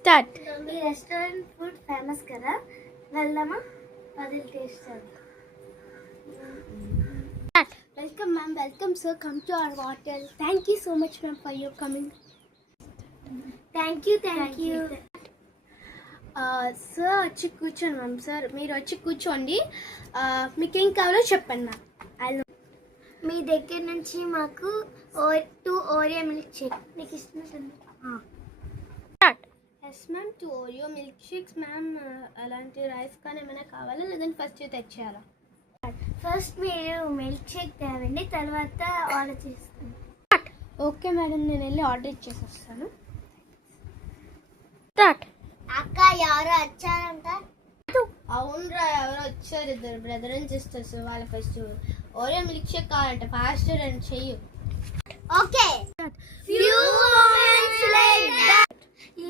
Start. ఈ restaurant food famous కదా, వెళ్దామా? అది టేస్ట్ చేద్దాం. Welcome ma'am, welcome sir, come to our hotel. Thank you so much ma'am for your coming. Thank you. Sir వచ్చి కూర్చోండి ma'am. Sir మీరు వచ్చి కూర్చోండి. మీకేం కావాలో చెప్పండి మ్యామ్. అలా మీ దగ్గర నుంచి మాకు 2 ఓరియో మిల్క్ షేక్. మీకు ఇష్టం? Yes ma'am, 2 Oreo milk shakes ma'am. అలాంటి రైస్ కానీ ఏమైనా కావాలా, లేదంటే ఫస్ట్ తెచ్చేయాలా? ఫస్ట్ మీరు మిల్క్ షేక్ తేవండి, తర్వాత ఆర్డర్ చేస్తాను. ఓకే మేడం, నేను వెళ్ళి ఆర్డర్ ఇచ్చేసి వస్తాను. అక్క ఎవరో వచ్చారంట. అవునరా, ఎవరో వచ్చారు, 2 బ్రదర్ అండ్ సిస్టర్స్. వాళ్ళ ఫస్ట్ ఓరియో మిల్క్ షేక్ కావాలంట. ఫాస్ట్ రన్ చెయ్యి. ఓకే.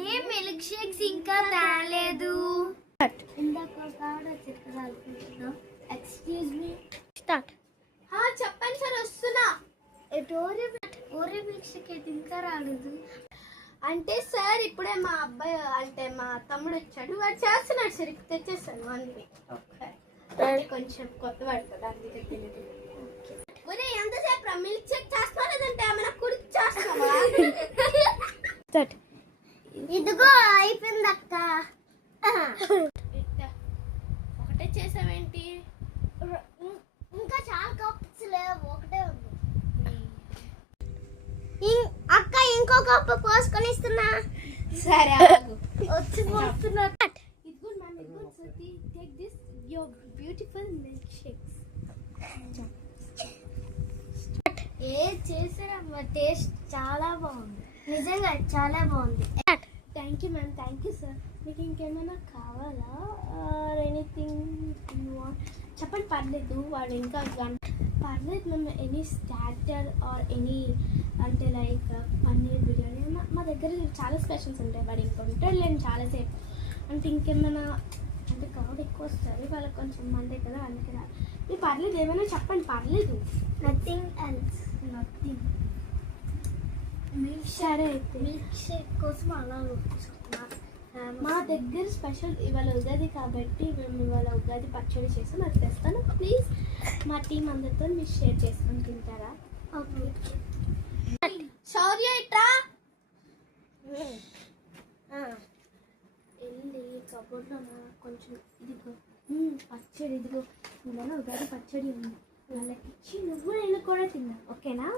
ఏ మిల్క్ షేక్స్ ఇంకా రాలేదు. ఇందాక ఎక్స్క్యూజ్ మీ. స్టార్ట్. చెప్పండి సార్, వస్తున్నా. ఓరియో మిల్క్ షేక్ అయితే ఇంకా రాలేదు. అంటే సార్ ఇప్పుడే మా అబ్బాయి, అంటే మా తమ్ముడు వచ్చాడు, వాడు చేస్తున్నాడు సార్. ఇప్పుడు తెచ్చేస్తాను. 1 వీక్. ఓకే, కొంచెం కొత్త పడుతుంది అందుకే. ఒరే, ఎంతసేపు మిల్క్ షేక్ చేస్తావా, లేదంటే ఏమైనా కుడికి చేస్తావా? ఇదిగో అయిపోయింది అక్క. ఒకటే చేసావేంటి? ఇంకా చాలా కప్స్ లేవు, ఒకటే ఉంది. అక్క ఇంకో కప్పు పోసుకొని ఇస్తున్నా. సరే, వచ్చి పోస్తున్నా. ఇదిగో మ్యామ్, ఇదిగో Sati, take this your beautiful milkshakes. చేసారమ్మా, టేస్ట్ చాలా బాగుంది, నిజంగా చాలా బాగుంది. Thank you ma'am, thank you sir. మీకు ఇంకేమైనా కావాలా? ఎనీథింగ్ యూ వాంట్ చెప్పండి, పర్లేదు. వాడు ఇంకా పర్లేదు ma'am. Any starter or any, అంటే లైక్ పన్నీర్ బిర్యానీ. మా దగ్గర చాలా స్పెషల్స్ ఉంటాయి. వాడు ఇంకా ఉంటాడు లేని చాలాసేపు. అంటే ఇంకేమైనా, అంటే క్రౌడ్ ఎక్కువ వస్తుంది, వాళ్ళకి కొంచెం మందే కదా, అందుకే రాదు. మీరు పర్లేదు, ఏమైనా చెప్పండి, పర్లేదు. Nothing else, nothing. సరే అయితే మిల్క్ షేక్ కోసం అలా మా దగ్గర స్పెషల్ ఇవాళ ఉగాది కాబట్టి మేము ఇవాళ ఉగాది పచ్చడి చేస్తాం, అది తెస్తాను. ప్లీజ్ మా టీం అందరితో మీరు షేర్ చేసుకొని తింటారా? ఓకే. శౌర్య ఇట్రా. వెళ్ళి కబోర్డ్లో కొంచెం ఇదిగో పచ్చడి, ఇదిగో ఇవాళ ఉగాది పచ్చడి ఉంది, వాళ్ళకి ఇచ్చి నువ్వు నేను కూడా తిన్నా. ఓకేనా?